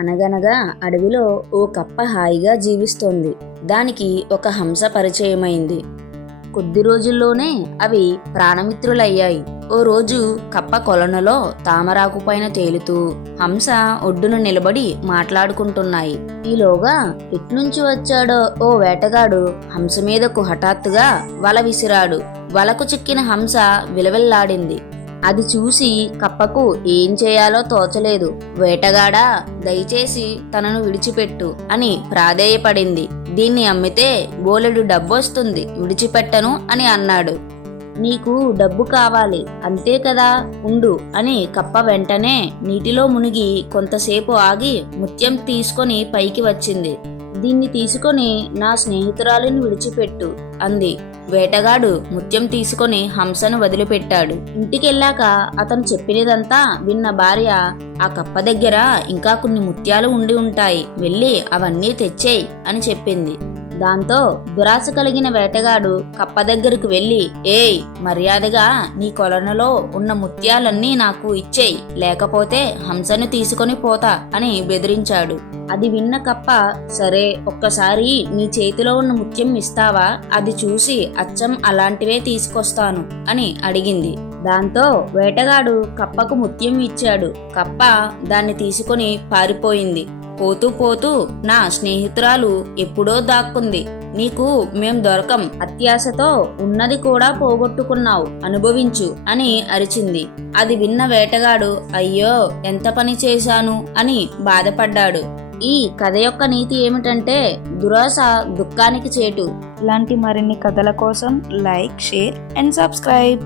అనగనగా అడవిలో ఓ కప్ప హాయిగా జీవిస్తోంది. దానికి ఒక హంస పరిచయమైంది. కొద్ది రోజుల్లోనే అవి ప్రాణమిత్రులయ్యాయి. ఓ రోజు కప్ప కొలనులో తామరాకు పైన తేలుతూ హంస ఒడ్డున నిలబడి మాట్లాడుకుంటున్నాయి. ఈలోగా ఎట్నుంచి వచ్చాడో ఓ వేటగాడు హంస మీదకు హఠాత్తుగా వల విసిరాడు. వలకు చిక్కిన హంస విలవిల్లాడింది. అది చూసి కప్పకు ఏం చేయాలో తోచలేదు. వేటగాడా, దయచేసి తనను విడిచిపెట్టు అని ప్రాధేయపడింది. దీన్ని అమ్మితే బోలెడు డబ్బొస్తుంది, విడిచిపెట్టను అని అన్నాడు. నీకు డబ్బు కావాలి అంతే కదా, ఉండు అని కప్ప వెంటనే నీటిలో మునిగి కొంతసేపు ఆగి ముత్యం తీసుకొని పైకి వచ్చింది. దీన్ని తీసుకొని నా స్నేహితురాలిని విడిచిపెట్టు అంది. వేటగాడు ముత్యం తీసుకొని హంసను వదిలిపెట్టాడు. ఇంటికెళ్ళాక అతను చెప్పినదంతా విన్న భార్య, ఆ కప్ప దగ్గర ఇంకా కొన్ని ముత్యాలు ఉండి ఉంటాయి, వెళ్ళి అవన్నీ తెచ్చేయి అని చెప్పింది. దాంతో దురాశ కలిగిన వేటగాడు కప్ప దగ్గరకు వెళ్ళి, ఏయ్, మర్యాదగా నీ కొలనులో ఉన్న ముత్యాలన్నీ నాకు ఇచ్చేయి, లేకపోతే హంసను తీసుకొని పోతా అని బెదిరించాడు. అది విన్న కప్ప, సరే, ఒక్కసారి నీ చేతిలో ఉన్న ముత్యం ఇస్తావా, అది చూసి అచ్చం అలాంటివే తీసుకొస్తాను అని అడిగింది. దాంతో వేటగాడు కప్పకు ముత్యం ఇచ్చాడు. కప్ప దాన్ని తీసుకొని పారిపోయింది. పోతూ పోతూ, నా స్నేహితురాలు ఎప్పుడో దాక్కుంది, నీకు మేం దొరకం, అత్యాశతో ఉన్నది కూడా పోగొట్టుకున్నావు, అనుభవించు అని అరిచింది. అది విన్న వేటగాడు, అయ్యో, ఎంత పని చేశాను అని బాధపడ్డాడు. ఈ కథ యొక్క నీతి ఏమిటంటే, దురాశ దుఃఖానికి చేటు. ఇలాంటి మరిన్ని కథల కోసం లైక్, షేర్ అండ్ సబ్స్క్రైబ్.